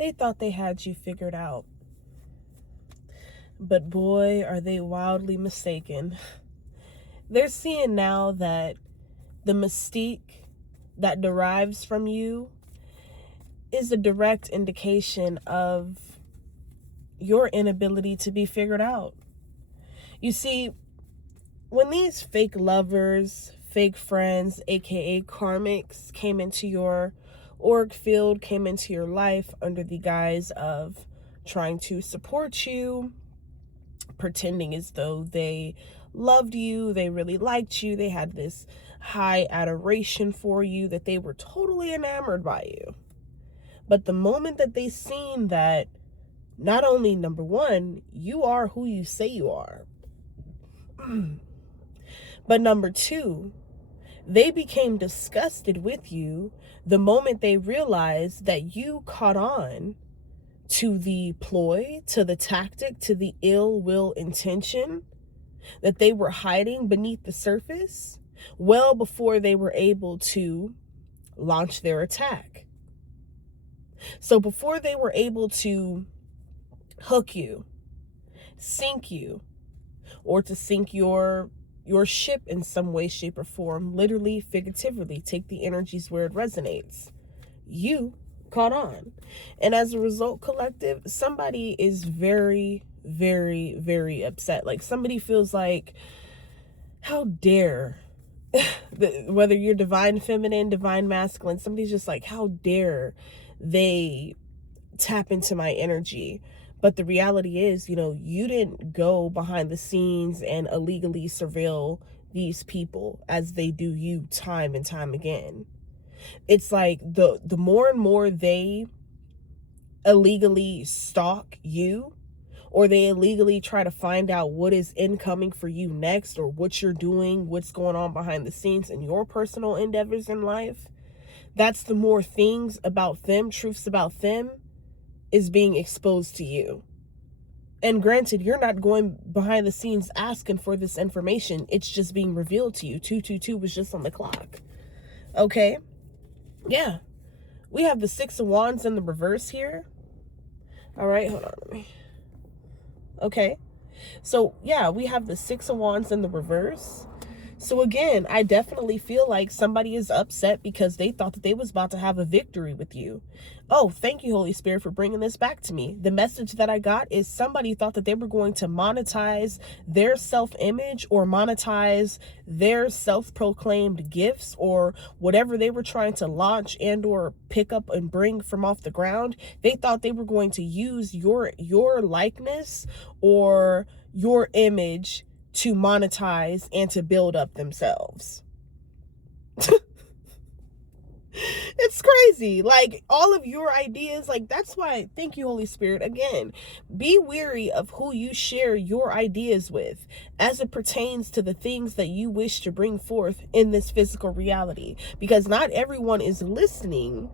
they thought they had you figured out. But boy, are they wildly mistaken. They're seeing now that the mystique that derives from you is a direct indication of your inability to be figured out. You see, when these fake lovers, fake friends, aka karmics, came into your org field, came into your life under the guise of trying to support you, pretending as though they loved you, they really liked you, they had this high adoration for you, that they were totally enamored by you. But the moment that they seen that not only, number one, you are who you say you are, but number two, they became disgusted with you the moment they realized that you caught on to the ploy, to the tactic, to the ill will intention that they were hiding beneath the surface well before they were able to launch their attack. So before they were able to hook you, sink you, or to sink your ship in some way, shape, or form, literally, figuratively, take the energies where it resonates, you caught on. And as a result, collective, somebody is very, very, very upset. Like, somebody feels like, how dare, whether you're divine feminine, divine masculine, somebody's just like, how dare they tap into my energy. But the reality is, you didn't go behind the scenes and illegally surveil these people as they do you time and time again. It's like the more and more they illegally stalk you, or they illegally try to find out what is incoming for you next, or what you're doing, what's going on behind the scenes in your personal endeavors in life, that's the more things about them, truths about them, is being exposed to you. And granted, you're not going behind the scenes asking for this information. It's just being revealed to you. 222 was just on the clock. Okay? Yeah. We have the Six of Wands in the reverse here. All right, hold on. Okay. So, yeah, we have the Six of Wands in the reverse. So again, I definitely feel like somebody is upset because they thought that they was about to have a victory with you. Oh, thank you, Holy Spirit, for bringing this back to me. The message that I got is somebody thought that they were going to monetize their self-image, or monetize their self-proclaimed gifts, or whatever they were trying to launch and or pick up and bring from off the ground. They thought they were going to use your likeness or your image to monetize and to build up themselves. It's crazy. Like, all of your ideas, like, that's why, thank you, Holy Spirit. Again, be wary of who you share your ideas with as it pertains to the things that you wish to bring forth in this physical reality, because not everyone is listening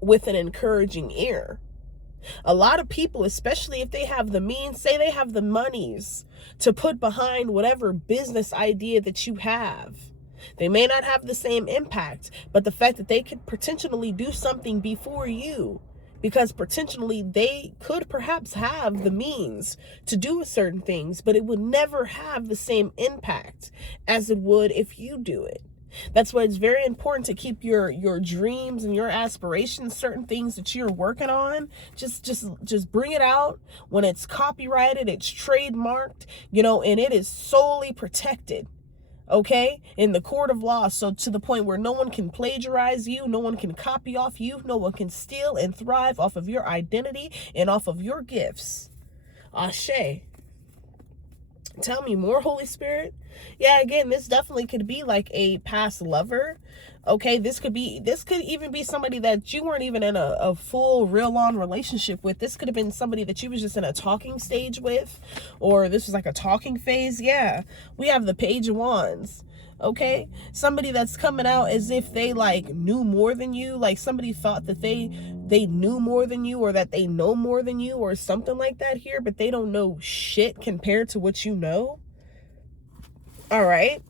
with an encouraging ear. A lot of people, especially if they have the means, say they have the monies to put behind whatever business idea that you have, they may not have the same impact, but the fact that they could potentially do something before you, because potentially they could perhaps have the means to do certain things, but it would never have the same impact as it would if you do it. That's why it's very important to keep your dreams and your aspirations, certain things that you're working on, just bring it out when it's copyrighted, it's trademarked, and it is solely protected, okay, in the court of law. So to the point where no one can plagiarize you, no one can copy off you, no one can steal and thrive off of your identity and off of your gifts. Ashe. Tell me more, Holy Spirit. Yeah, again, this definitely could be like a past lover. Okay, this could even be somebody that you weren't even in a full real on relationship with. This could have been somebody that you was just in a talking stage with, or this was like a talking phase. Yeah, we have the Page of Wands. Okay, somebody that's coming out as if they like knew more than you, like somebody thought that they knew more than you, or that they know more than you, or something like that here, but they don't know shit compared to what you know. All right.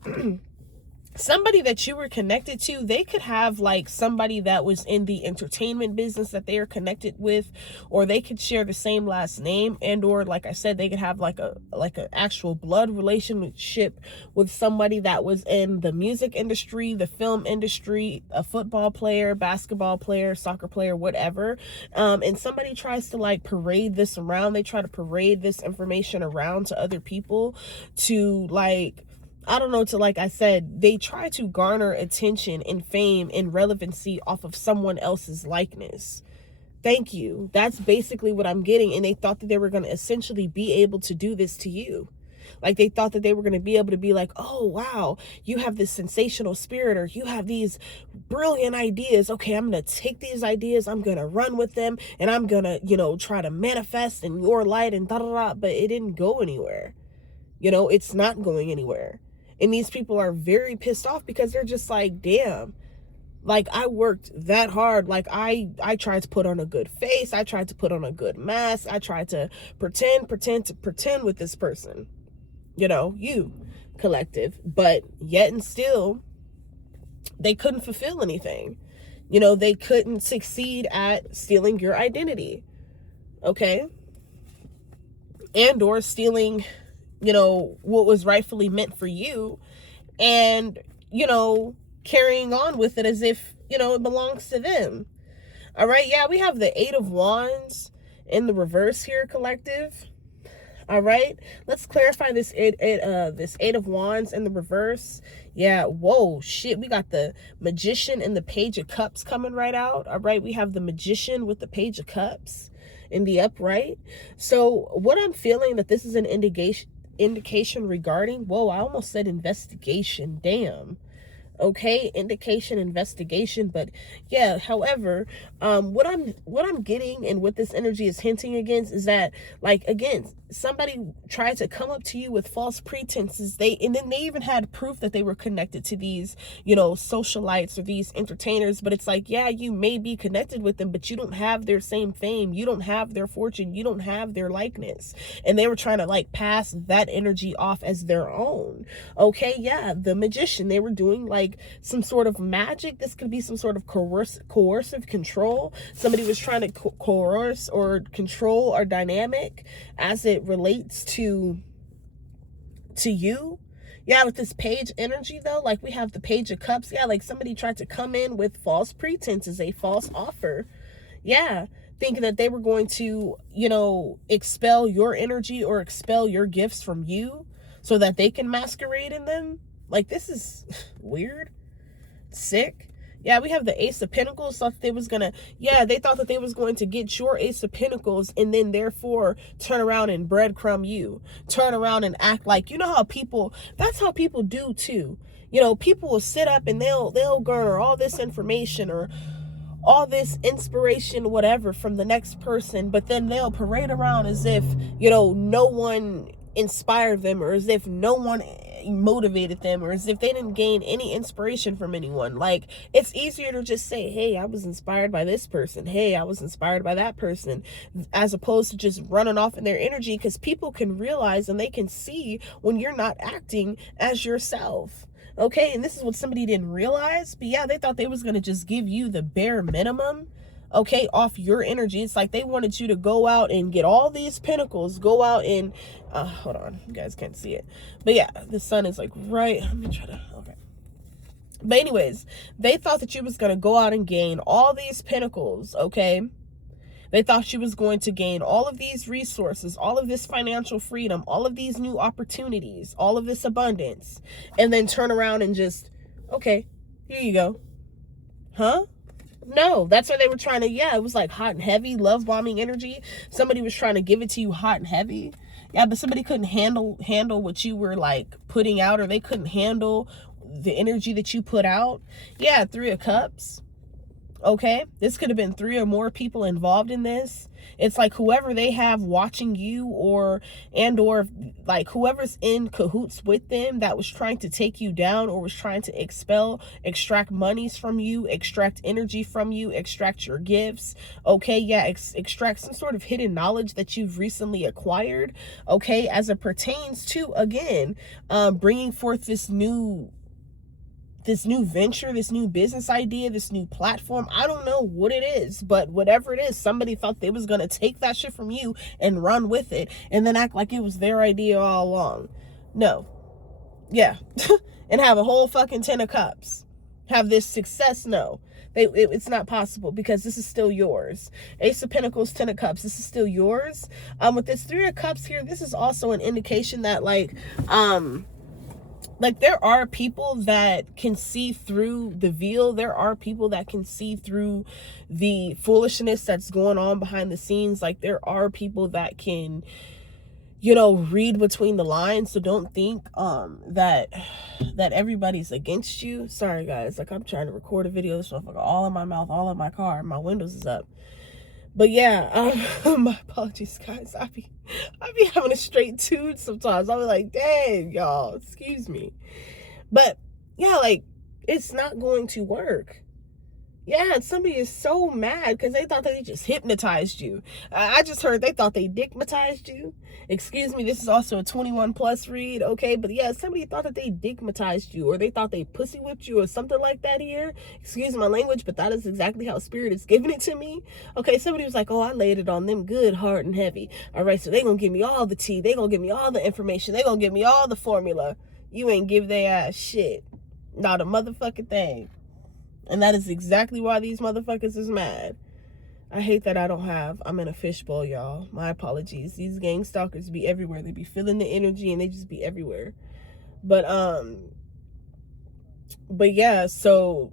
somebody that you were connected to, they could have like somebody that was in the entertainment business that they are connected with, or they could share the same last name, and or like I said, they could have like an actual blood relationship with somebody that was in the music industry, the film industry, a football player, basketball player, soccer player, whatever. And somebody tries to like parade this around. They try to parade this information around to other people to like, I don't know, to, like I said, they try to garner attention and fame and relevancy off of someone else's likeness. Thank you. That's basically what I'm getting. And they thought that they were going to essentially be able to do this to you. Like they thought that they were going to be able to be like, oh, wow, you have this sensational spirit, or you have these brilliant ideas. Okay, I'm going to take these ideas, I'm going to run with them, and I'm going to, you know, try to manifest in your light and da da da. But it didn't go anywhere. You know, it's not going anywhere. And these people are very pissed off because they're just like, damn, like I worked that hard. Like I tried to put on a good face. I tried to put on a good mask. I tried to pretend with this person, you know, you collective, but yet and still they couldn't fulfill anything. You know, they couldn't succeed at stealing your identity. Okay. And or stealing, you know, what was rightfully meant for you, and, you know, carrying on with it as if, you know, it belongs to them. All right. Yeah, we have the 8 of Wands in the reverse here, collective. All right, let's clarify this this 8 of Wands in the reverse. Yeah, whoa, shit, we got the Magician and the Page of Cups coming right out. All right, we have the Magician with the Page of Cups in the upright. So what I'm feeling that this is an indication regarding, whoa, I almost said investigation, damn. Okay, indication, investigation. But yeah, however, what I'm getting and what this energy is hinting against is that, like, again, somebody tried to come up to you with false pretenses. And then they even had proof that they were connected to these, you know, socialites or these entertainers. But it's like, yeah, you may be connected with them, but you don't have their same fame, you don't have their fortune, you don't have their likeness. And they were trying to like pass that energy off as their own. Okay, yeah, the Magician, they were doing like some sort of magic. This could be some sort of coercive control. Somebody was trying to coerce or control our dynamic as it relates to you. Yeah, with this Page energy though, like we have the Page of Cups. Yeah, like somebody tried to come in with false pretenses, a false offer. Yeah, thinking that they were going to, you know, expel your energy or expel your gifts from you so that they can masquerade in them. Like, this is weird, sick. Yeah, we have the Ace of Pentacles. Thought they was gonna, yeah, they thought that they was going to get your Ace of Pentacles and then therefore turn around and breadcrumb you, turn around and act like, you know how people, that's how people do too. You know, people will sit up and they'll garner all this information or all this inspiration, whatever, from the next person, but then they'll parade around as if, you know, no one inspired them, or as if no one motivated them, or as if they didn't gain any inspiration from anyone. Like, it's easier to just say, hey, I was inspired by this person, hey, I was inspired by that person, as opposed to just running off in their energy, because people can realize and they can see when you're not acting as yourself. Okay, and this is what somebody didn't realize. But yeah, they thought they was going to just give you the bare minimum, okay, off your energy. It's like they wanted you to go out and get all these pentacles, go out and hold on, you guys can't see it, but yeah, the sun is like right, let me try to, okay. But anyways, they thought that you was going to go out and gain all these pentacles, okay. They thought she was going to gain all of these resources, all of this financial freedom, all of these new opportunities, all of this abundance, and then turn around and just, okay, here you go. Huh? No, that's why they were trying to, yeah, it was like hot and heavy, love bombing energy. Somebody was trying to give it to you hot and heavy. Yeah, but somebody couldn't handle what you were like putting out, or they couldn't handle the energy that you put out. Yeah, 3 of Cups. Okay, this could have been 3 or more people involved in this. It's like whoever they have watching you, or like whoever's in cahoots with them that was trying to take you down, or was trying to extract monies from you, extract energy from you, extract your gifts. Okay, yeah, extract some sort of hidden knowledge that you've recently acquired. Okay, as it pertains to, again, bringing forth this new this new venture, this new business idea, this new platform. I don't know what it is, but whatever it is, somebody thought they was going to take that shit from you and run with it and then act like it was their idea all along. No. Yeah. And have a whole fucking 10 of cups. Have this success? No. It's not possible because this is still yours. Ace of Pentacles, 10 of Cups. This is still yours. With this 3 of Cups here, this is also an indication that like there are people that can see through the veil. There are people that can see through the foolishness that's going on behind the scenes. Like there are people that can, you know, read between the lines. So don't think that everybody's against you. Sorry guys, like I'm trying to record a video, this motherfucker all in my mouth, all in my car, my windows is up. But yeah, my apologies guys. I be having a straight tune sometimes. I'll be like, dang y'all, excuse me. But yeah, like it's not going to work. Yeah, and somebody is so mad because they thought they just hypnotized you. I just heard they thought they dickmatized you. Excuse me, this is also a 21 plus read, okay? But yeah, somebody thought that they dickmatized you, or they thought they pussy whipped you or something like that here. Excuse my language, but that is exactly how Spirit is giving it to me. Okay, somebody was like, oh, I laid it on them good, hard, and heavy. All right, so they gonna give me all the tea. They gonna give me all the information. They gonna give me all the formula. You ain't give their ass shit. Not a motherfucking thing. And that is exactly why these motherfuckers is mad. I hate that I'm in a fishbowl, y'all. My apologies. These gang stalkers be everywhere. They be feeling the energy and they just be everywhere. But yeah, so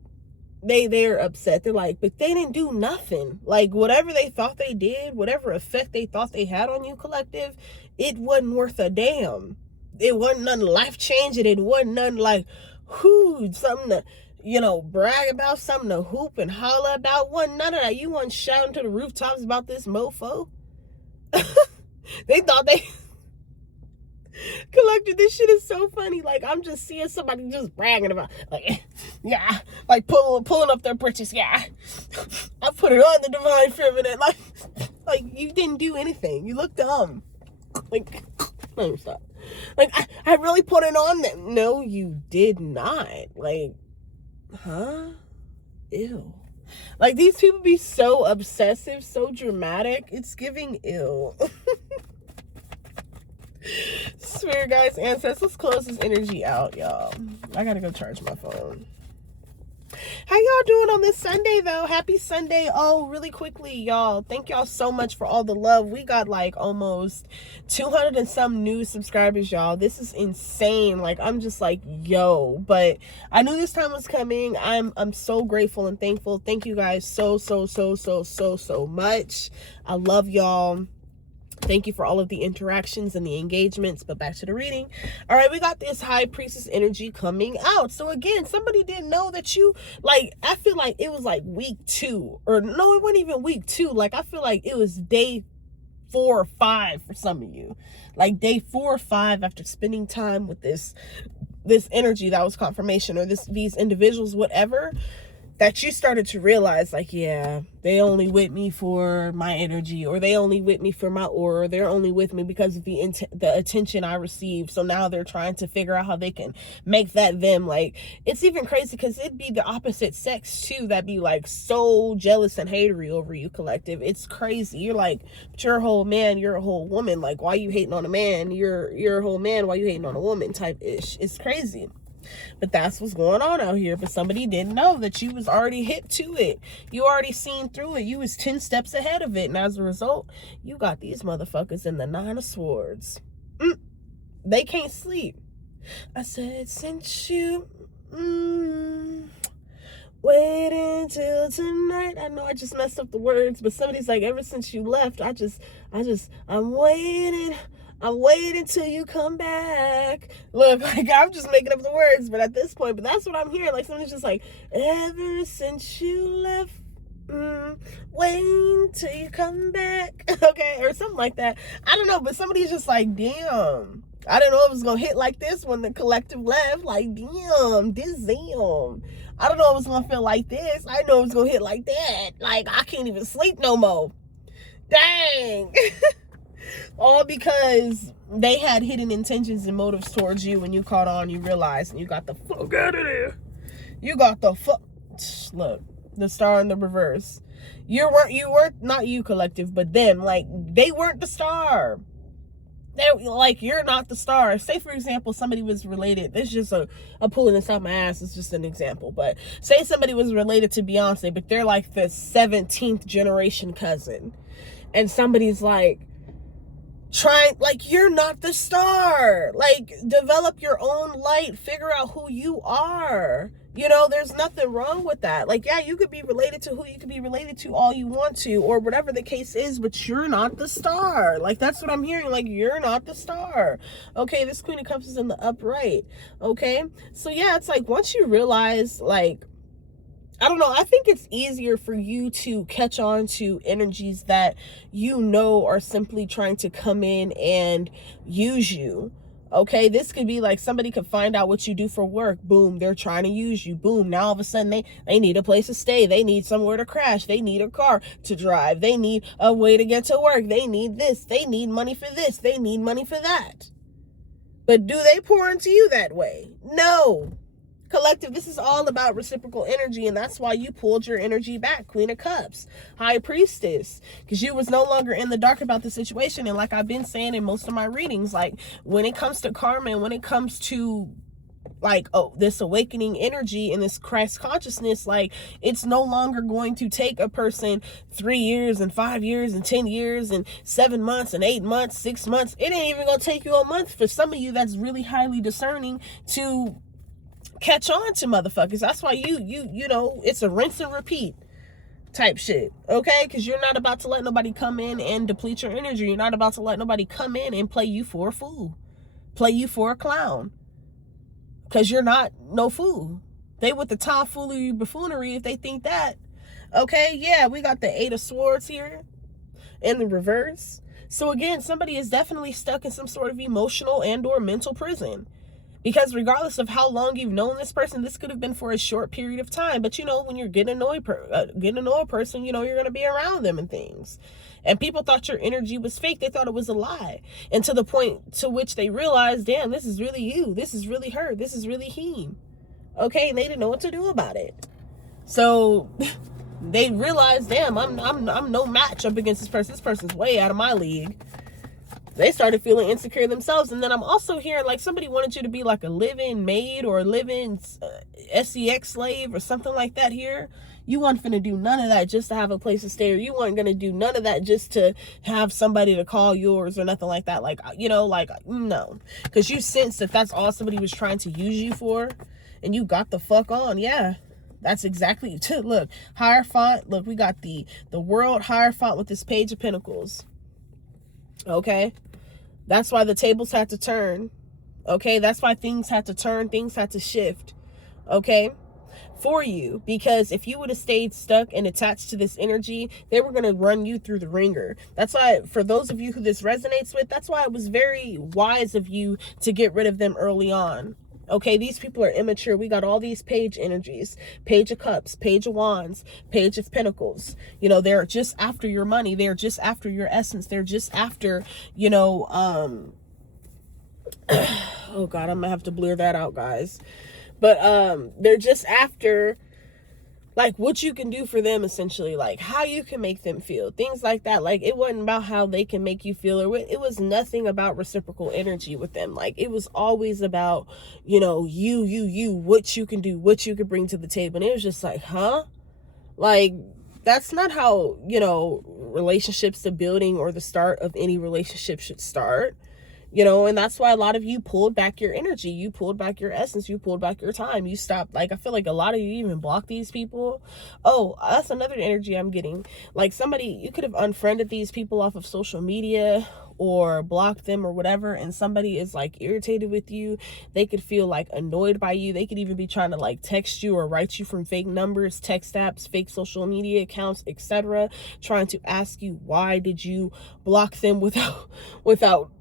they're upset. They're like, but they didn't do nothing. Like whatever they thought they did, whatever effect they thought they had on you, collective, it wasn't worth a damn. It wasn't nothing life changing. It wasn't nothing like, whoo, something to, you know, brag about, something to hoop and holler about. Wasn't none of that. You wasn't shouting to the rooftops about this mofo. They thought they collected. This shit is so funny. Like I'm just seeing somebody just bragging about, like, yeah, like pulling up their purchase. Yeah, I put it on the Divine Feminine. Like you didn't do anything. You look dumb. Like, let me stop. Like I really put it on them. No, you did not. Like, huh? Ew. Like these people be so obsessive, so dramatic. It's giving ill. Spirit guys, ancestors, let's close this energy out, y'all. I gotta go charge my phone. How y'all doing on this Sunday though? Happy Sunday. Oh, really quickly, y'all, thank y'all so much for all the love. We got like almost 200 and some new subscribers, y'all. This is insane. Like I'm just like, yo, but I knew this time was coming. I'm so grateful and thankful. Thank you guys so much. I love y'all. Thank you for all of the interactions and the engagements. But back to the reading. All right, we got this High Priestess energy coming out. So again, somebody didn't know that you, like, I feel like it was like week 2, or no, it wasn't even week 2. Like I feel like it was day 4 or 5 for some of you. Like day 4 or 5 after spending time with this energy that was confirmation, or these individuals, whatever, that you started to realize, like, yeah, they only with me for my energy, or they only with me for my aura, or they're only with me because of the attention I received. So now they're trying to figure out how they can make that them. Like, it's even crazy because it'd be the opposite sex too that be like so jealous and hatery over you, collective. It's crazy. You're like, but you're a whole man, you're a whole woman. Like, why you hating on a man? You're a whole man, why you hating on a woman type ish. It's crazy. But that's what's going on out here. But somebody didn't know that you was already hip to it. You already seen through it. You was 10 steps ahead of it. And as a result, you got these motherfuckers in the 9 of Swords. They can't sleep. I said, since you wait until tonight. I know I just messed up the words, but somebody's like, ever since you left, I'm waiting. I'm waiting till you come back. Look, like I'm just making up the words, but at this point, but that's what I'm hearing. Like somebody's just like, ever since you left, waiting till you come back. Okay, or something like that. I don't know, but somebody's just like, damn. I didn't know it was gonna hit like this when the collective left. Like, damn, damn. I don't know it was gonna feel like this. I know it was gonna hit like that. Like, I can't even sleep no more. Dang. All because they had hidden intentions and motives towards you. When you caught on, you realized, and you got the fuck out of there. You got the fuck. Look, the star in the reverse. You weren't, not you, collective, but them. Like, they weren't the star. Like, you're not the star. Say, for example, somebody was related. This is just I'm pulling this out my ass. It's just an example. But say somebody was related to Beyonce, but they're like the 17th generation cousin. And somebody's like, like, you're not the star. Like, develop your own light. Figure out who you are. You know, there's nothing wrong with that. Like, yeah, you could be related to who you could be related to all you want to, or whatever the case is, but you're not the star. Like, that's what I'm hearing. Like, you're not the star. Okay, this Queen of Cups is in the upright. Okay, so yeah, it's like, once you realize, like, I don't know, I think it's easier for you to catch on to energies that you know are simply trying to come in and use you. Okay, this could be like somebody could find out what you do for work. Boom, they're trying to use you. Boom, now all of a sudden they need a place to stay. They need somewhere to crash. They need a car to drive. They need a way to get to work. They need this. They need money for this. They need money for that. But do they pour into you that way? No. Collective, this is all about reciprocal energy, and that's why you pulled your energy back. Queen of Cups, High Priestess, because you was no longer in the dark about the situation. And like I've been saying in most of my readings, like, when it comes to karma and when it comes to, like, oh, this awakening energy and this Christ consciousness, like, it's no longer going to take a person 3 years and 5 years and 10 years and 7 months and 8 months, 6 months. It ain't even gonna take you a month for some of you that's really highly discerning to catch on to motherfuckers. That's why you know, it's a rinse and repeat type shit. Okay, because you're not about to let nobody come in and deplete your energy. You're not about to let nobody come in and play you for a fool, play you for a clown, because you're not no fool. They with the tomfoolery, buffoonery if they think that. Okay, yeah, we got the 8 of Swords here in the reverse. So again, somebody is definitely stuck in some sort of emotional and or mental prison. Because regardless of how long you've known this person, this could have been for a short period of time. But, you know, when you're getting to know a person, you know, you're going to be around them and things. And people thought your energy was fake. They thought it was a lie. And to the point to which they realized, damn, this is really you. This is really her. This is really him. Okay, and they didn't know what to do about it. So they realized, damn, I'm no match up against this person. This person's way out of my league. They started feeling insecure themselves. And then I'm also hearing like somebody wanted you to be like a live-in maid or a live-in sex slave or something like that here. You weren't finna do none of that just to have a place to stay, or you weren't gonna do none of that just to have somebody to call yours or nothing like that. Like, you know, like, no. Because you sense that that's all somebody was trying to use you for, and you got the fuck on. Yeah. That's exactly, look, Hierophant. Look, we got the World Hierophant with this Page of Pentacles. Okay. That's why the tables had to turn. Okay, that's why things had to turn, things had to shift. Okay, for you, because if you would have stayed stuck and attached to this energy, they were going to run you through the ringer. That's why, for those of you who this resonates with, that's why it was very wise of you to get rid of them early on. Okay, these people are immature. We got all these Page energies, Page of Cups, Page of Wands, Page of Pentacles. You know, they're just after your money. They're just after your essence. They're just after, you know, oh God, I'm gonna have to blur that out, guys. But they're just after, like, what you can do for them, essentially, like how you can make them feel, things like that. Like, it wasn't about how they can make you feel, or it was nothing about reciprocal energy with them. Like, it was always about, you know, you, what you can do, what you can bring to the table. And it was just like, huh? Like, that's not how, you know, relationships, the building or the start of any relationship should start. You know, and that's why a lot of you pulled back your energy. You pulled back your essence. You pulled back your time. You stopped. Like, I feel like a lot of you even block these people. Oh, that's another energy I'm getting. Like, somebody, you could have unfriended these people off of social media or blocked them or whatever, and somebody is like irritated with you. They could feel like annoyed by you. They could even be trying to like text you or write you from fake numbers, text apps, fake social media accounts, etc., trying to ask you, why did you block them without,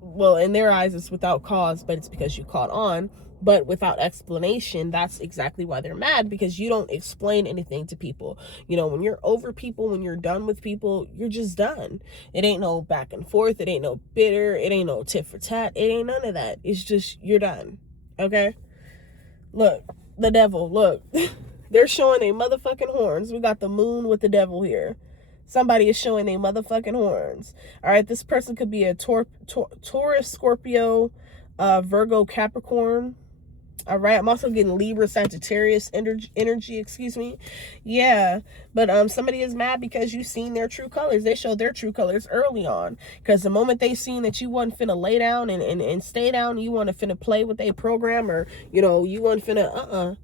well, in their eyes it's without cause, but it's because you caught on. But without explanation, that's exactly why they're mad, because you don't explain anything to people. You know, when you're over people, when you're done with people, you're just done. It ain't no back and forth. It ain't no bitter. It ain't no tit for tat. It ain't none of that. It's just, you're done. Okay? Look, the devil, look. They're showing their motherfucking horns. We got the moon with the devil here. Somebody is showing their motherfucking horns. All right, this person could be a Taurus, Scorpio, Virgo, Capricorn. All right, I'm also getting Libra, Sagittarius energy, excuse me. Yeah, but somebody is mad because you seen their true colors. They showed their true colors early on, because the moment they seen that you wasn't finna lay down and stay down, you want to finna play with a program, or you know, you wasn't finna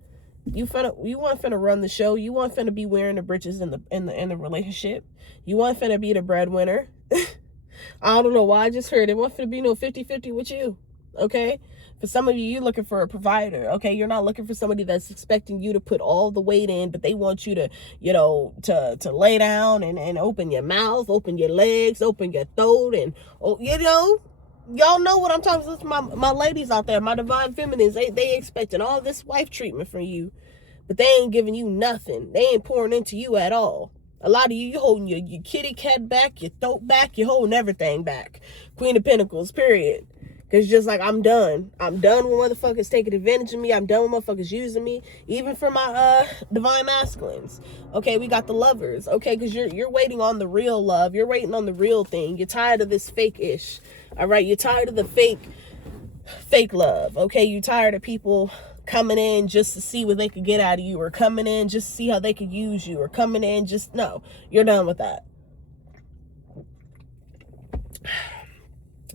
you want finna run the show. You want finna be wearing the britches in the relationship. You want finna be the breadwinner. I don't know why I just heard it. Want finna be no 50-50 with you. Okay? For some of you, you're looking for a provider. Okay? You're not looking for somebody that's expecting you to put all the weight in, but they want you to, you know, to lay down and open your mouth, open your legs, open your throat, and you know, y'all know what I'm talking about. My ladies out there, my divine feminines, they expecting all this wife treatment from you, but they ain't giving you nothing. They ain't pouring into you at all. A lot of you holding your kitty cat back, your throat back, you're holding everything back. Queen of Pentacles, period. Because just like, I'm done. I'm done with motherfuckers taking advantage of me. I'm done with motherfuckers using me. Even for my divine masculines. Okay, we got the lovers. Okay, because you're waiting on the real love. You're waiting on the real thing. You're tired of this fake-ish. All right, you're tired of the fake love. Okay, you're tired of people coming in just to see what they could get out of you, or coming in just to see how they could use you, or coming in just, no, you're done with that.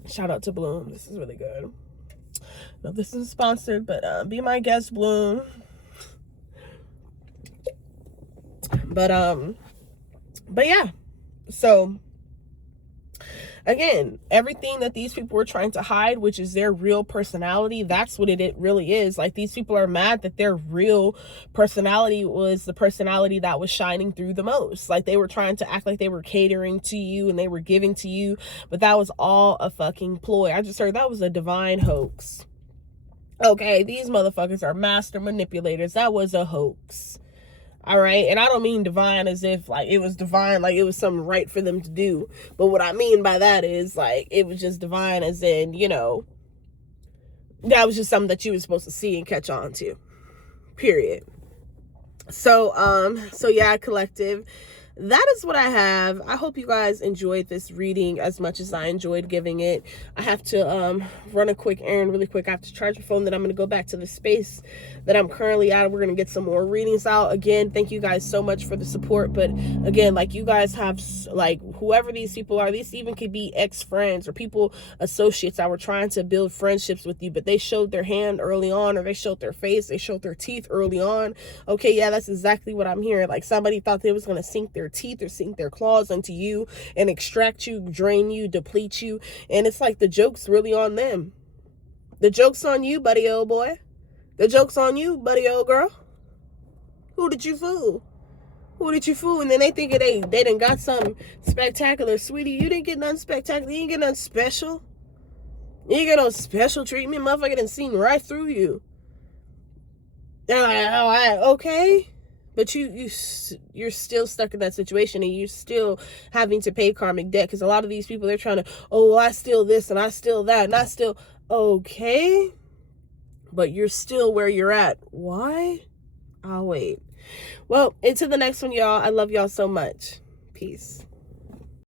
Shout out to Bloom. This is really good. No, this is sponsored, but be my guest, Bloom. But yeah. So again, everything that these people were trying to hide, which is their real personality, that's what it really is. Like, these people are mad that their real personality was the personality that was shining through the most. Like, they were trying to act like they were catering to you and they were giving to you, but that was all a fucking ploy. I just heard that was a divine hoax. Okay, these motherfuckers are master manipulators. That was a hoax. All right, and I don't mean divine as if like it was divine, like it was something right for them to do. But what I mean by that is like it was just divine as in, you know, that was just something that you were supposed to see and catch on to. Period. So yeah, collective. That is what I have. I hope you guys enjoyed this reading as much as I enjoyed giving it. I have to run a quick errand really quick. I have to charge my phone, then I'm going to go back to the space that I'm currently at. We're going to get some more readings out. Again, thank you guys so much for the support. But again, like, you guys have, like, whoever these people are, these even could be ex-friends or people, associates that were trying to build friendships with you, but they showed their hand early on, or they showed their face, they showed their teeth early on. Okay, yeah, that's exactly what I'm hearing. Like, somebody thought they was going to sink their teeth or sink their claws into you and extract you, drain you, deplete you, and it's like the joke's really on them. The joke's on you, buddy old boy. The joke's on you, buddy old girl. Who did you fool? Who did you fool? And then they think they done got something spectacular. Sweetie, you didn't get nothing spectacular. You didn't get nothing special. You didn't get no special treatment. Motherfucker done seen right through you. They're like, oh, okay. But you're still stuck in that situation, and you're still having to pay karmic debt, because a lot of these people, they're trying to, oh, well, I steal this and I steal that and I still, okay, but you're still where you're at. Why? I'll wait. Well, into the next one, y'all. I love y'all so much. Peace.